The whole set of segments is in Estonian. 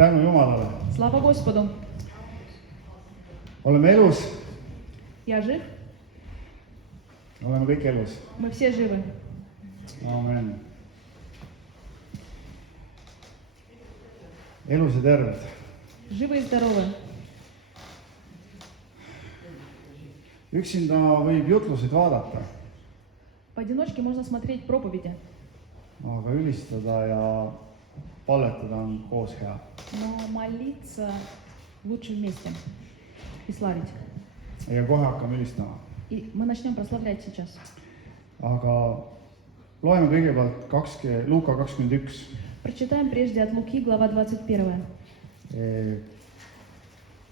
Tänu Jumalale. Слава Господу! Oleme elus. Я жив, Oleme kõik elus. мы все живы. Amen. Elus ja terved. Живы и здоровы. Üksinda võib jutlusid vaadata, Поодиночке можно смотреть проповеди, aga ülistada ja palvetada on koos hea. но молиться лучше вместе и славить. Ja kohe hakkame ülistama. И мы начнем прославлять сейчас. Aga loeme kõigepealt Luuka 21. Прочитаем прежде от Луки, глава 21,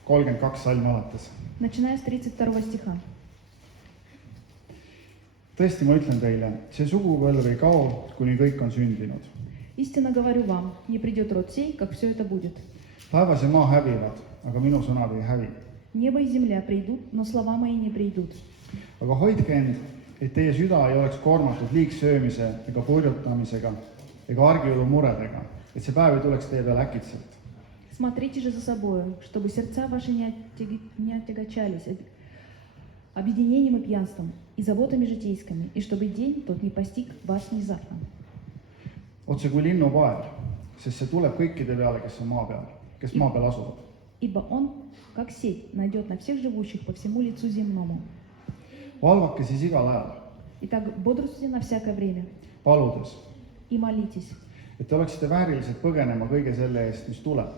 32 salm alates. начиная с 32 стиха. Tõesti, ma ütlen teile, see sugupõlv ei kao, kuni kõik on sündinud. Истинно говорю вам, не придет род сей, как все это будет. Taevas ja maa hävivad, aga minu sõnad ei hävi. Небо и земля придут, но слова мои не придут. Aga hoidke end, et teie süda ei oleks koormatud liigsöömise ega purjutamisega ega argiolu muredega, et see päev ei tuleks teie peale äkitselt. Смотрите же за собою, чтобы сердца ваши не отягочались объединением и пьянством, и заботами житейскими, и чтобы день тот не постиг вас внезапно. Otse kui linnupael, sest see tuleb kõikide peale, kes maa peal asuvad. Ибо он, как сеть, найдет на всех живущих по всему лицу земному. Valvake siis igal ajal, Итак, бодрствуйте на всякое время paludes, и молитесь, et te oleksite väärilised põgenema kõige selle eest, mis tuleb.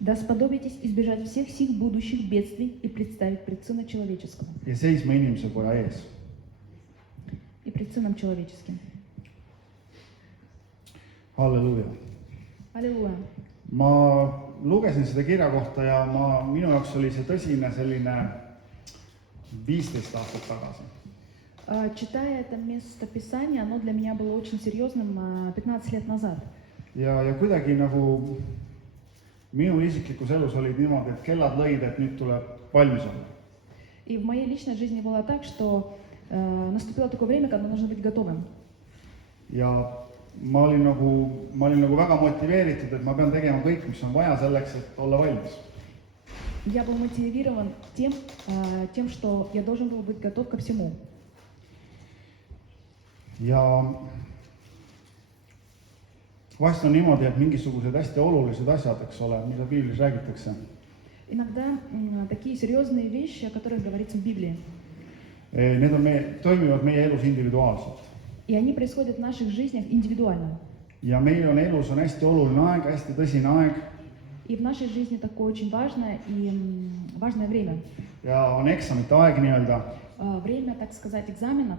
да сподобитесь избежать всех сих будущих бедствий и представить пред Сына Человеческого. Ja seisma inimese poja ees. И пред Сыном Человеческим. Halleluuja. Аллилуйя. Ma lugesin seda kirja kohta ja minu jaoks oli see tõsine selline 15 aastat tagasi. Читая это место Писания, оно для меня было очень серьезным 15 лет назад. Ja kuidagi nagu minul isiklikus elus olid niimoodi, et kellad lõid, et nüüd tuleb valmis olla. И в моей личной жизни было так, что наступило такое время, когда нужно быть готовым. Ja ma olin nagu väga motiveeritud, et ma pean tegema kõik, mis on vaja selleks, et olla valmis. Я был мотивирован тем, что я должен был быть готов ко всему. Ja vahest on niimoodi, et mingisugused hästi olulised asjad, eks ole, mida Piiblis räägitakse. Иногда такие серьезные вещи, о которых говорится в Библии, Need toimivad meie elus individuaalselt. и они происходят в наших жизнях индивидуально. Ja meil on elus hästi oluline aeg, hästi tõsine aeg. И в нашей жизни такое очень важное и важное время. Ja on eksamite aeg nii-öelda, Время, так сказать, экзаменов,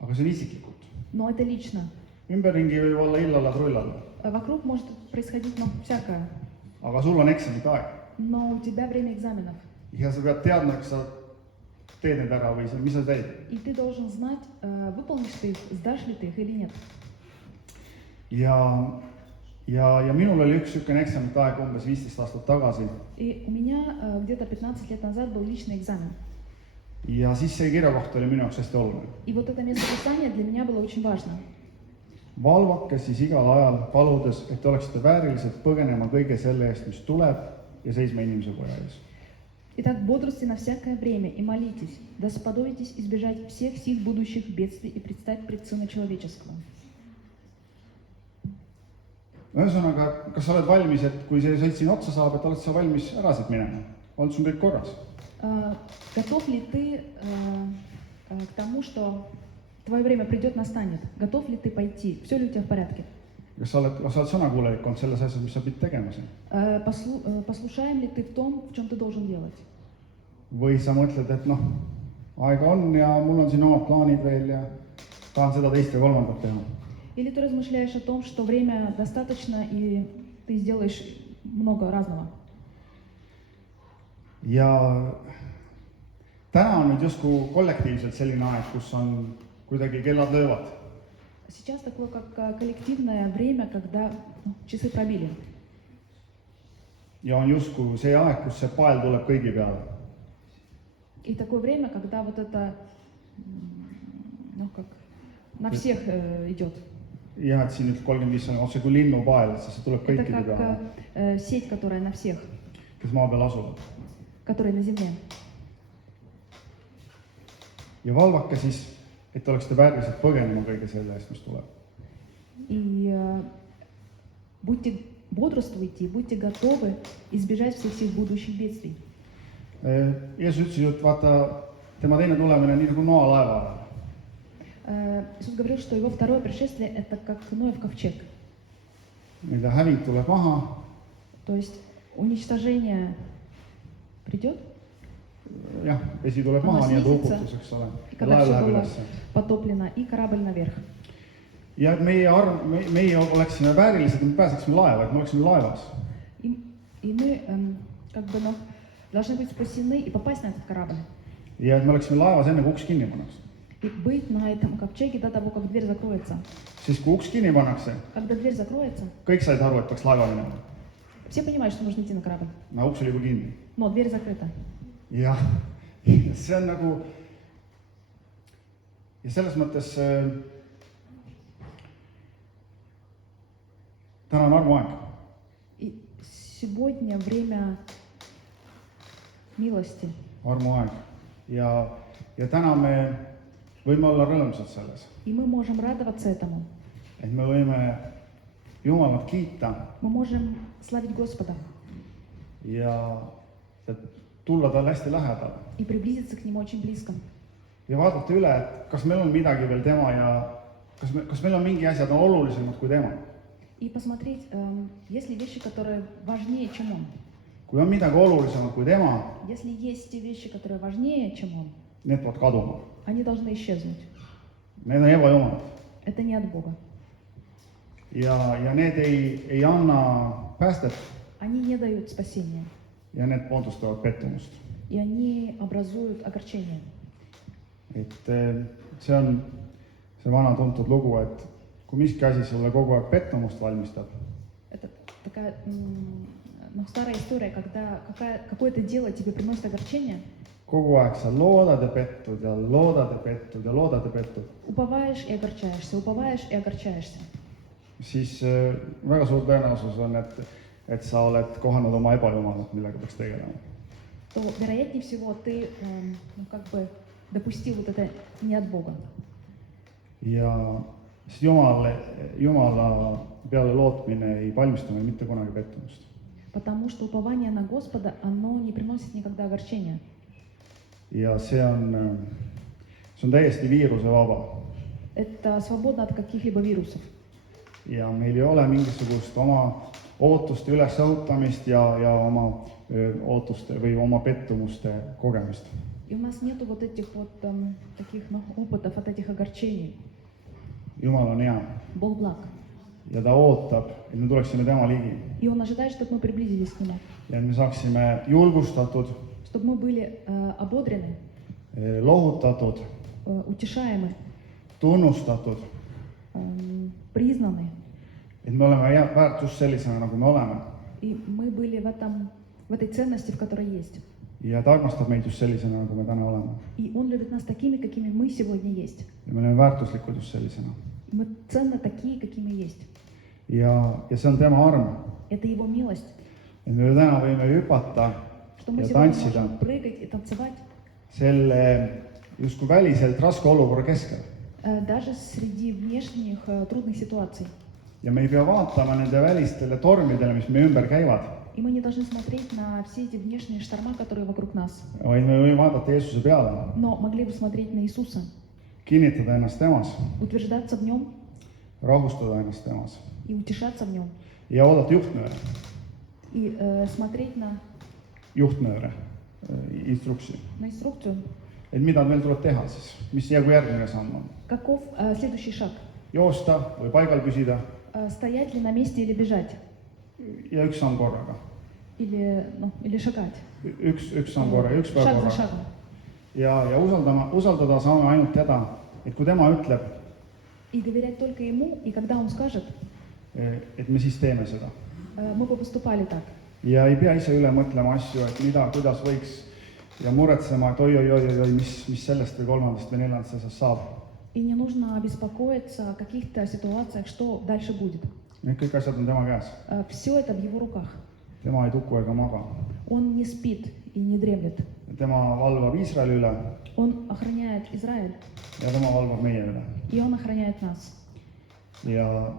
aga see on isiklikult. но это лично. Ümberringi võib olla illalla-trullalla, Вокруг может происходить всякое, aga sul on eksamite aeg. но у тебя время экзаменов. Ja sa pead teadma, kas sa teed need ära või mis sa teed. И ты должен знать, выполнишь ты их, сдашь ли ты их или нет. Ja minul oli üks niisugune eksamite aeg umbes 15 aastat tagasi. И у меня где-то 15 лет назад был личный экзамен. Ja siis see kirjakoht oli minu jaoks hästi oluline. И вот это место Писания для меня было очень важно. Valvake siis igal ajal paludes, et oleksite väärilised põgenema kõige selle eest, mis tuleb ja seisma inimese poja ees. Итак, бодрствуйте на всякое время и молитесь, да сподобитесь избежать всех сих будущих бедствий и предстать пред Сына Человеческого. Ühesõnaga, kas sa oled valmis, et kui see sõit siin otsa saab, et oled sa valmis ära siit minema? Oled sul kõik korras? Готов ли ты к тому, что твое время придет, настанет? Готов ли ты пойти? Все ли у тебя в порядке? Kas sa oled sõnakuulelik olnud selles asjas, mis sa pidid tegema siin? Послушаем ли ты в том, в чем ты должен делать? Või sa mõtled, et aega on ja mul on siin omad plaanid veel ja tahan seda teist ja kolmandat teha? Или ты размышляешь о том, что время достаточно и ты сделаешь много разного? Ja täna on nüüd justkui kollektiivselt selline aeg, kus on kuidagi kellad löövad. Сейчас такое, как коллективное время, когда часы пробили. Ja on justkui see aeg, kus see pael tuleb kõigi peale. И такое время, когда вот это, как на всех идет. jah, et siin ütleb 35 on otse kui linnupael, sest see tuleb Это kõikide как peale, сеть, которая на всех, kes maa peal asuvad. которая на земле. Ja valvake siis, et oleksite väärilised põgenema kõige selle eest, mis tuleb. И бодрствуйте и будьте готовы избежать всех будущих бедствий. Jeesus ütles ju, et vaata, tema teine tulemine on nii nagu Noa laeva ajal. Иисус говорил, что его второе пришествие – это как Ноев ковчег. Mida häving tuleb maha, То есть уничтожение придет, jah, vesi tuleb maha, nii et uputus, eks ole, и ja когда laev все läheb было ülesse. потоплено, и корабль наверх. Ja et meie oleksime väärilised, et me pääseksime laeva, et me oleksime laevas. И мы как бы, должны быть спасены и попасть на этот корабль. Ja et me oleksime laevas enne, kui uks kinni pannakse. И быть на этом ковчеге до того, как дверь закроется. Siis kui uks kinni pannakse, Когда дверь закроется, kõik said aru, et peaks laeva minema. все понимают, что нужно идти на корабль. No uks oli juba kinni. Но дверь закрыта. Jah, see on nagu, ja selles mõttes täna on armuaeg. И сегодня время милости. Armuaeg. Ja täna me võime olla rõõmsad selles, И мы можем радоваться этому. et me võime Jumalat kiita Мы можем славить Господа ja tulla talle hästi lähedale. и приблизиться к Нему очень близко. Ja vaadata üle, et kas meil on midagi veel tema ja kas meil on mingi asjad on olulisemad kui tema. И посмотреть, есть ли вещи, которые важнее, чем Он. Kui on midagi olulisemad kui tema, Если есть те вещи, которые важнее, чем Он, need peavad kaduma. они должны исчезнуть. Need on ebajumalad. Это не от Бога. Ja need ei anna päästet Они не дают спасения. ja need moodustavad pettumust. И они образуют огорчение. Et see on see vana tuntud lugu, et kui miski asi sulle kogu aeg pettumust valmistab, Это такая старая история, когда какое-то дело тебе приносит огорчение, kogu aeg sa loodad ja pettud ja loodad ja pettud ja loodad ja pettud, уповаешь и огорчаешься, siis väga suur tõenäosus on, et sa oled kohanud oma ebajumalat, millega peaks tegelema. то, вероятнее всего, ты как бы допустил вот это не от Бога. Ja siis Jumala peale lootmine ei valmista meil mitte kunagi pettumust. Потому что упование на Господа, оно не приносит никогда огорчения. Ja see on täiesti viirusevaba. Это свободно от каких-либо вирусов. Ja meil ei ole mingisugust oma ootuste ülesõhutamist ja oma ootuste või oma pettumuste kogemist. И у нас нету вот этих вот таких опытов от этих огорчений. Jumal on hea Бог благ. ja ta ootab, et me tuleksime tema ligi И Он ожидает, чтобы мы приблизились к Нему, ja me saaksime julgustatud, чтобы мы были ободрены, lohutatud, утешаемы, tunnustatud, признаны. et me oleme väärt just sellisena, nagu me oleme. И мы были в этой ценности, в которой есть. Ja ta armastab meid just sellisena, nagu me täna oleme. И Он любит нас такими, какими мы сегодня есть. Ja me oleme väärtuslikud just sellisena. Мы ценны такие, какими есть. Ja see on tema arm. Это Его милость, Et me täna võime hüpata что мы ja сегодня tantsida можем прыгать и танцевать, selle justkui väliselt raske olukorra keskel. даже среди внешних трудных ситуаций. Ja me ei pea vaatama nende välistele tormidele, mis meie ümber käivad, И мы не должны смотреть на все эти внешние шторма, которые вокруг нас, vaid me võime vaadata Jeesuse peale, но могли бы смотреть на Иисуса, kinnitada ennast temas, утверждаться в Нем rahustada ennast temas и утешаться в Нем, ja oodata и смотреть juhtnööre, instruksi. на инструкцию, Et mida meil tuleb teha siis, mis järgmine samm on? каков следующий шаг, Joosta või paigal püsida стоять ли на месте или бежать, ja üks samm korraga. или шагать, Üks samm korraga, üks päev шаг за korraga. шагом. Ja usaldada saame ainult teda, et kui tema ütleb, И доверять только Ему, и когда Он скажет, et me siis teeme seda. мы бы поступали так. Ja ei pea ise üle mõtlema asju, et kuidas võiks ja muretsema, et oi, mis sellest või kolmandast või neljandast asjast saab. И не нужно беспокоиться о каких-то ситуациях, что дальше будет. Need kõik asjad on tema käes. Все это в его руках. Tema ei tuku ega maga. Он не спит и не дремлет. Tema valvab Iisraeli üle Он охраняет Израиль, ja tema valvab meie üle. и он охраняет нас. Ja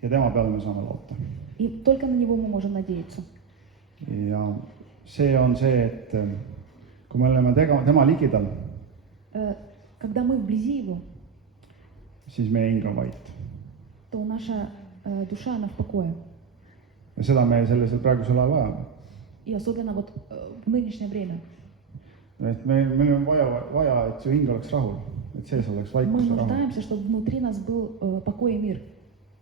tema peale me saame loota. И только на него мы можем надеяться. Ja see on see, et kui me oleme tema ligidal, Когда мы вблизи его, siis meie hing on vait. то наша душа, она в покое. Ja seda me sellisel praegusel ajal vajame. И особенно вот в нынешнее время. Et meil on vaja, et su hing oleks rahul, et sees oleks Мы vaikus ja rahu. нуждаемся, чтобы внутри нас был покой и мир.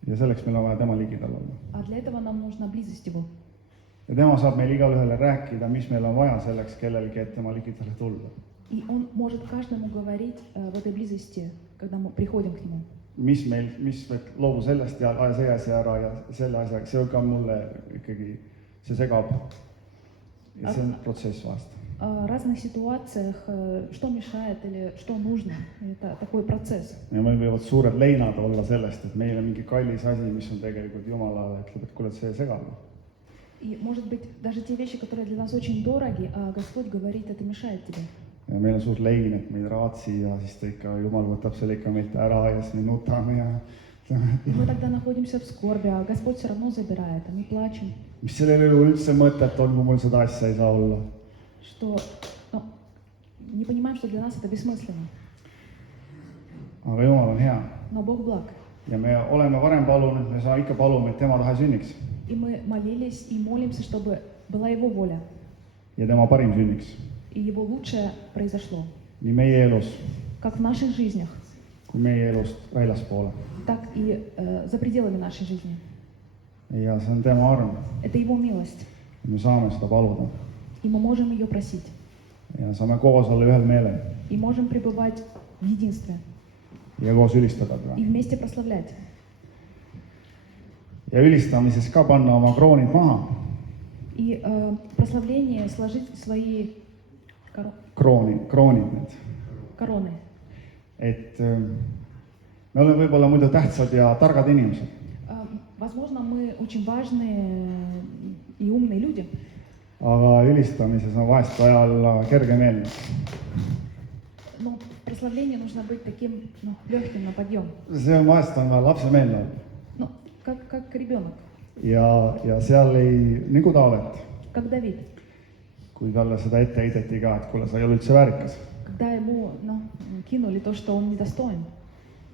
Ja selleks meil on vaja tema ligidal olla. А для этого нам нужна близость его. Ja tema saab meil igalühele rääkida, mis meil on vaja selleks kellelgi, et tema ligidale tulla. И он может каждому говорить в этой близости, когда мы приходим к нему. Mis loobu sellest ja aja see asi ära ja selle asjaga, see ka mulle ikkagi, see segab. Ja see on protsess vahest. В разных ситуациях, что mешает или что нужно. Это такой процесс. Ja meil võivad suured leinad olla sellest, et meil on mingi kallis asi, mis on tegelikult Jumalale, ütleb, et kuule, see segab. И может быть даже те вещи, которые для нас очень дороги, а Господь говорит, это mешает тебе. Ja meil on suur lein, et meid raatsi ja siis ta ikka, Jumal võtab selle ikka meilt ära ja siis me nutame ja И мы тогда находимся в скорби, а Господь все равно забирает, а мы плачем. mis sellel elu üldse mõtet on, kui mul seda asja ei saa olla. Что не понимаем, что для нас это бессмысленно. Aga Jumal on hea. Но Бог благ. Ja me oleme varem palunud, me ikka palume, et tema tahe sünniks. И мы молились и молимся, чтобы была Его воля. Ja tema parim sünniks. И Его лучшее произошло. Nii meie elus, Как в наших жизнях, kui meie elust väljaspoole. так и за пределами нашей жизни. Ja see on tema arm. Это Его милость. Me saame seda paluda. И мы можем ее просить. Ja saame koos olla ühel meelel. И можем пребывать в единстве. Ja koos ülistada И teda. вместе прославлять. Ja ülistamises ka panna oma kroonid maha. И прославление сложить свои Kroonid need. короны. Et me oleme võib-olla muidu tähtsad ja targad inimesed. Возможно, мы очень важные и умные люди. Aga ülistamises on vahest vaja olla kergemeelne. Но в прославлении нужно быть таким легким на подъем. See on vahest on vaja lapsemeelne olla. Ну, как ребенок, Ja seal ei, nagu Taavet, как Давид. kui talle seda ette heideti ka, et kuule, sa ei ole üldse väärikas. Когда ему кинули то, что он недостоин.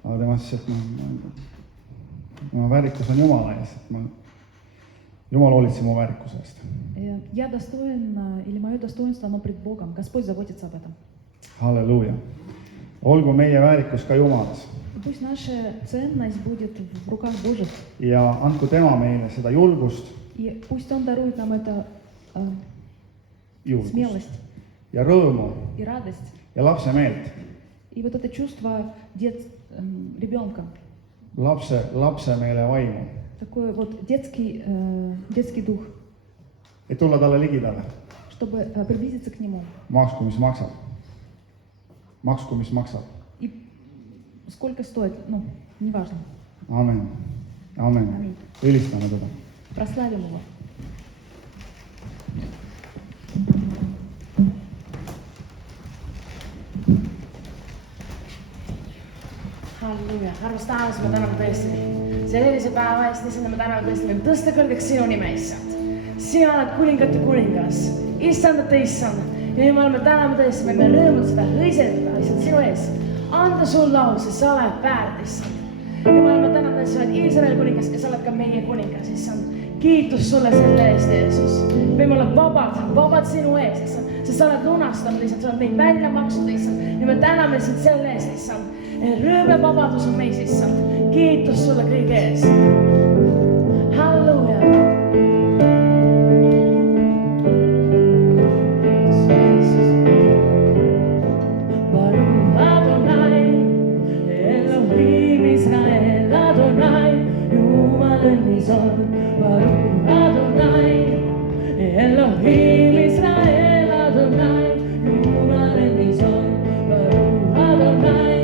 Aga tema ütles, et mu väärikus on Jumala ees, et Jumal hoolitseb mu väärikuse eest. Я достоин, или мое достоинство, оно пред Богом. Господь заботится об этом. Halleluuja. Olgu meie väärikus ka Jumalas. И пусть наша ценность будет в руках Божьих. Ja andku tema meile seda julgust И пусть Он дарует нам это смелость ja rõõmu и радость. ja lapsemeelt. И вот это чувство ребенка. Lapsemeele vaimu. Такой вот детский дух. Et tulla talle ligidale. Чтобы приблизиться к Нему. Maksku, mis maksab. Maksku, mis maksab. И сколько стоит, неважно. Amen. Amen. Аминь. Ülistame teda. Прославим Его. Halleluuja, armas taevas, me täname tõesti sellise päeva eest, issand, me täname tõesti, me tõsta kõrgeks sinu nime, issand. Sina oled kuningate kuningas, issandate issand. Ja Jumal, me täname tõesti, me rõõmud seda hõisetada, issand, sinu ees. Anda sul lau, sest sa oled väärt, issand. Jumal, me täname tõesti, sa oled Iisraeli kuningas ja sa oled ka meie kuningas, issand. Kiitus sulle selle eest, Jeesus. Me oleme vabad sinu ees, issand. Sest sa oled lunastanud, issand, sa oled meid välja maksnud, issand. Ja me täname sind selle eest, issand. Rõõme vabadus on meis, issand. Kiitus sulle kõige eest. Halleluuja. Baruch Adonai, Elohim Israel, Adonai, Jumal õnnis on. Baruch Adonai, Elohim Israel, Adonai, Jumal õnnis on. Baruch Adonai,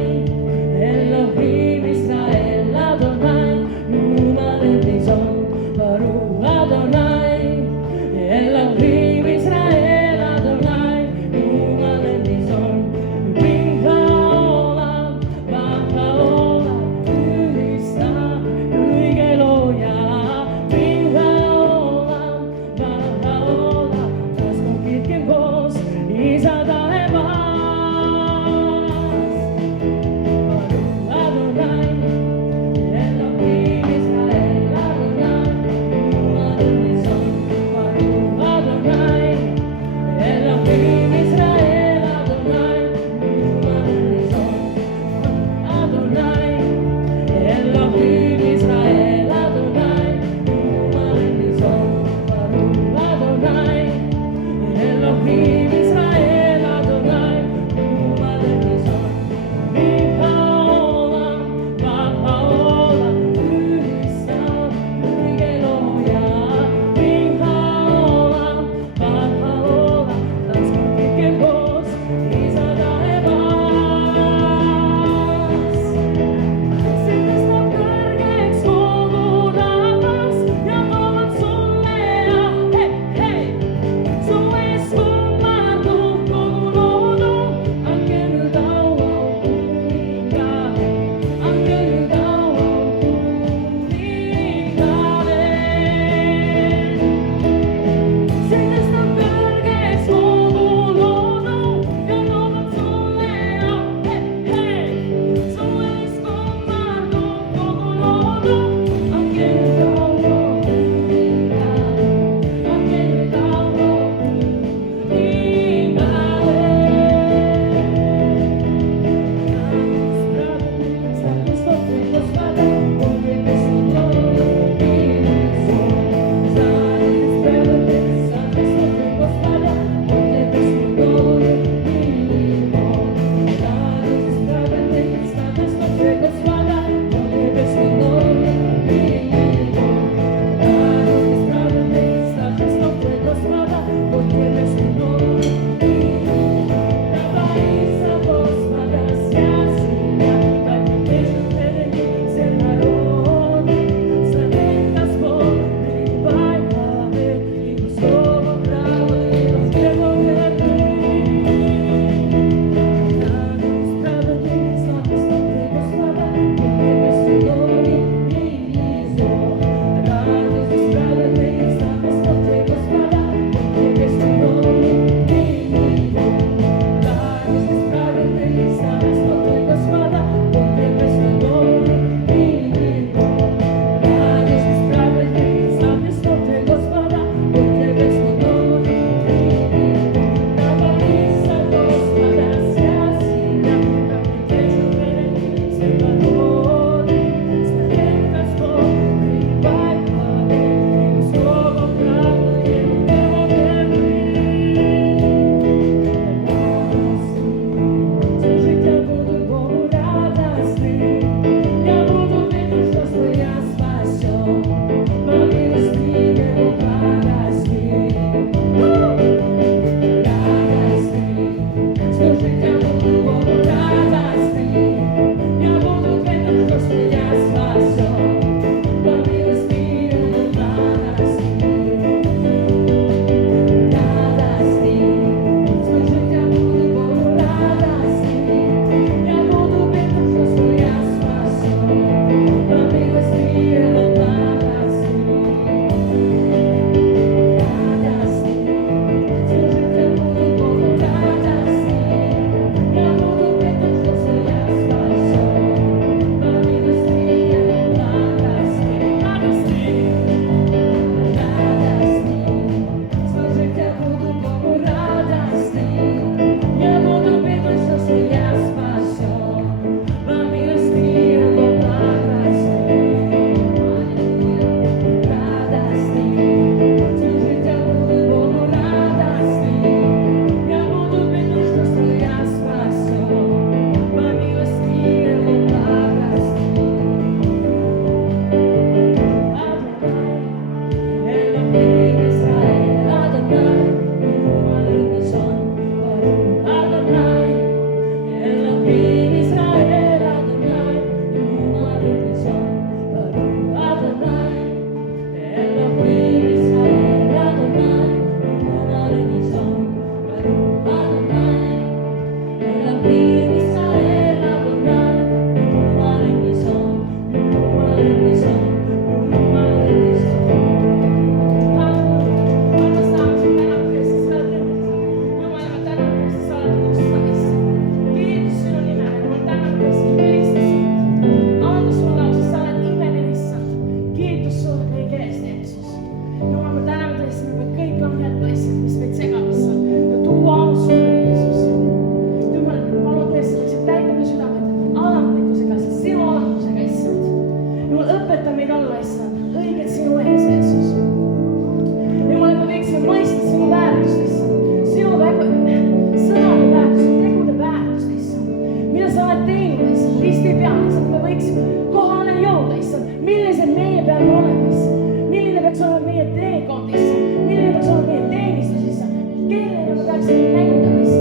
teekondissa, millega sa oled meie teenistusissa, kellele me peaksime näitamas,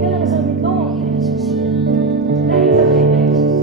kellega sa oled meid loonud, Jeesus. Näita meid, Jeesus.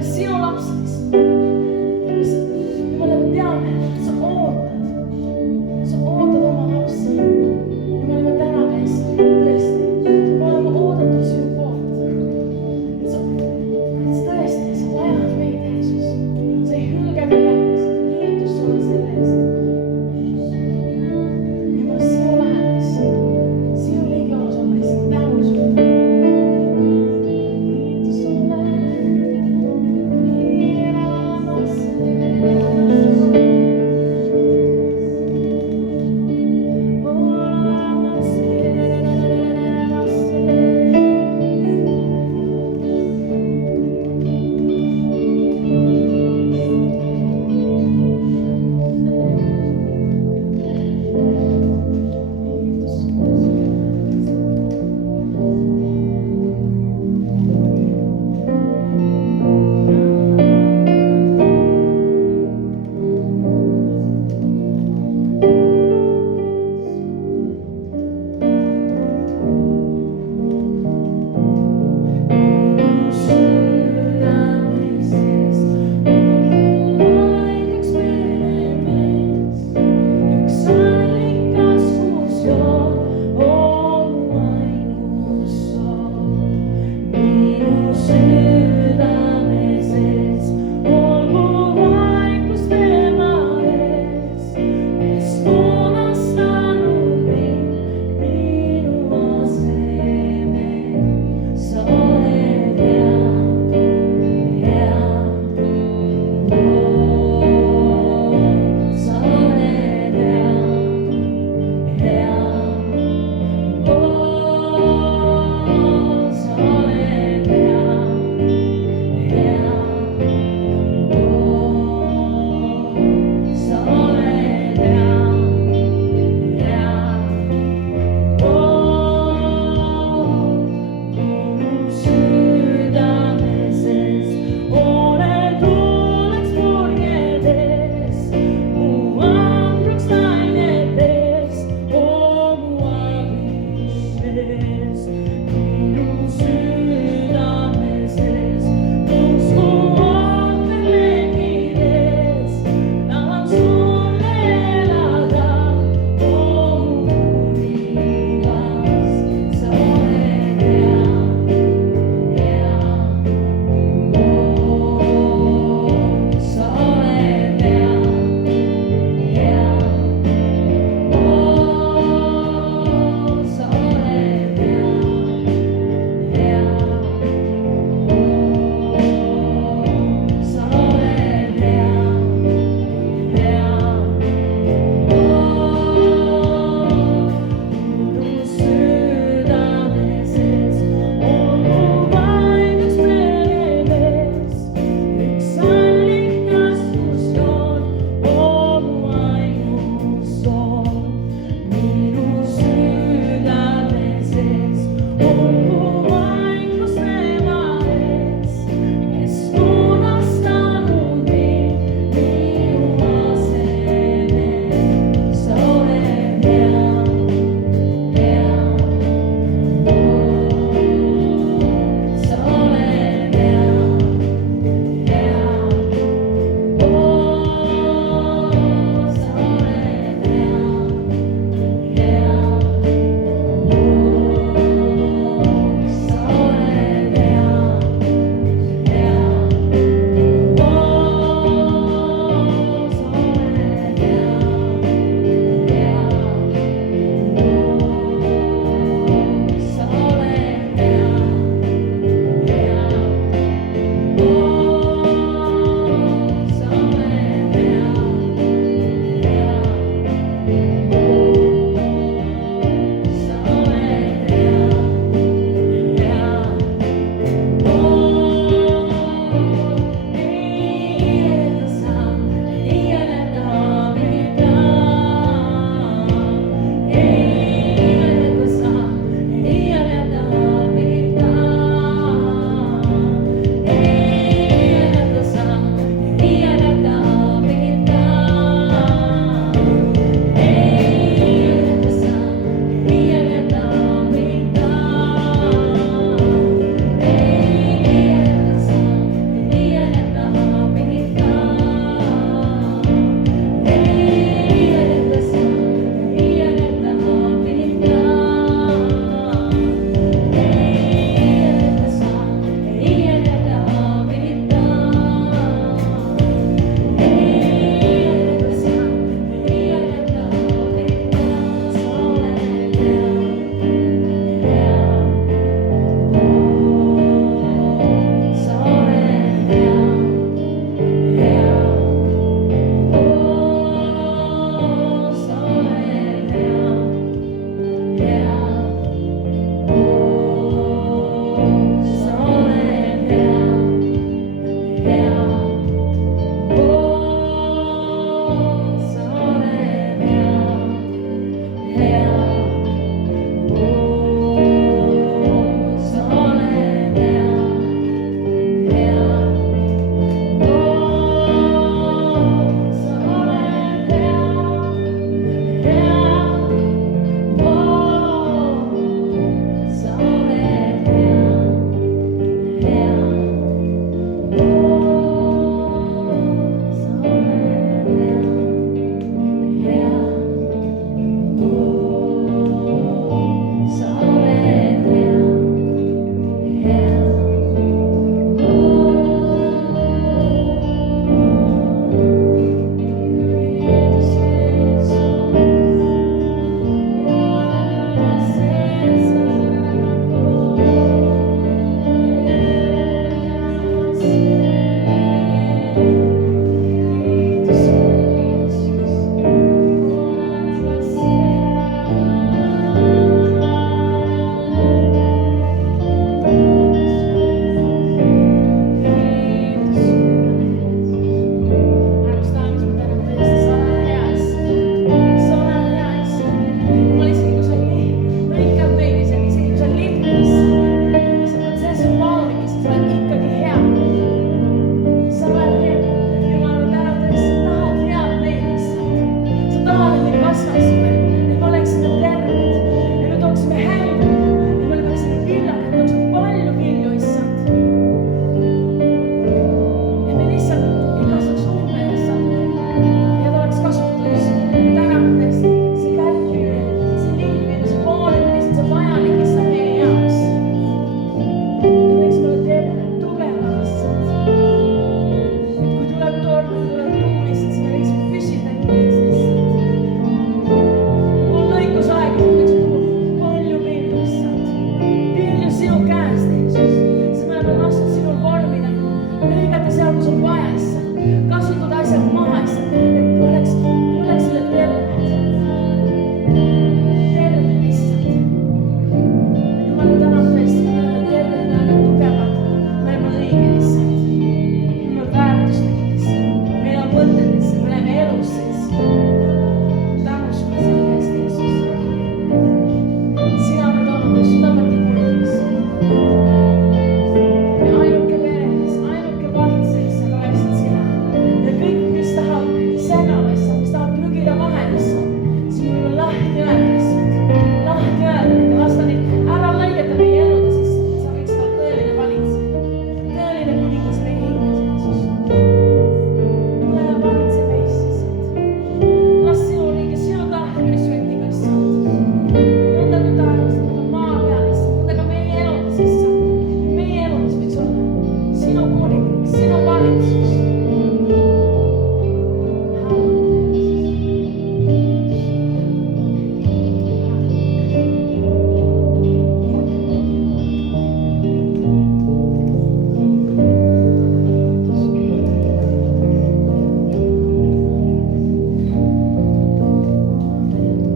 oleme sinu lapsed, issand.